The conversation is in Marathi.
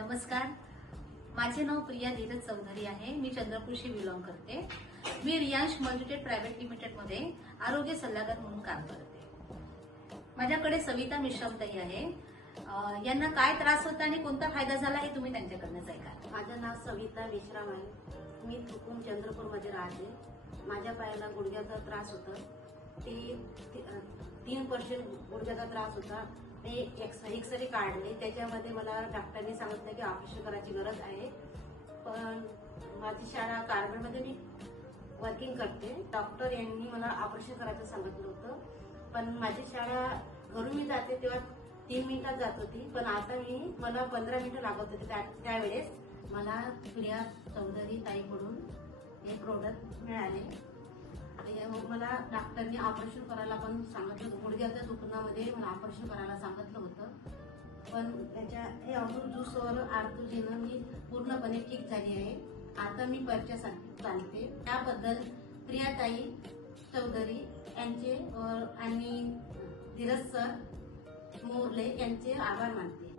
नमस्कार, माझे नाव प्रिया धीरज चौधरी आहे। मी चंद्रपूरशी बिलॉंग करते। मी रियांश मल्टीटेड प्रायव्हेट लिमिटेड मध्ये आरोग्य सल्लागार म्हणून काम करते। माझ्याकडे सविता मिश्रामताई आहे। यांना काय त्रास होता आणि कोणता फायदा झाला हे तुम्ही त्यांच्याकडूनच ऐका। माझं नाव सविता मिश्राम आहे। मी थुकून चंद्रपूरमध्ये राहते। माझ्या पायाला गुडघ्याचा त्रास होता। ते 3% गुडघ्याचा त्रास होता। ते एक्सरे काढले, त्याच्यामध्ये मला डॉक्टरनी सांगितलं की ऑपरेशन करायची गरज आहे। पण माझी शाळा कारवारमध्ये मी वर्किंग करते। डॉक्टर यांनी मला ऑपरेशन करायचं सांगितलं होतं, पण माझी शाळा घरून मी जाते तेव्हा 3 मिनिटात जात होती, पण आता मला 15 मिनिटं लागत होते। त्यावेळेस मला प्रिया चौधरी ताईकडून हे प्रोडक्ट मिळाले। मला डॉक्टरने ऑपरेशन करायला पण सांगितलं, गुडघ्याच्या दुखण्यामध्ये मला ऑपरेशन करायला सांगितलं होतं, पण त्याच्या हे अमृत ज्यूसवर आरतुजीनं मी पूर्णपणे ठीक झाली आहे। आता मी परच्यासाठी चालते। त्याबद्दल प्रियाताई चौधरी यांचे आणि धीरज सर मोर्ले यांचे आभार मानते।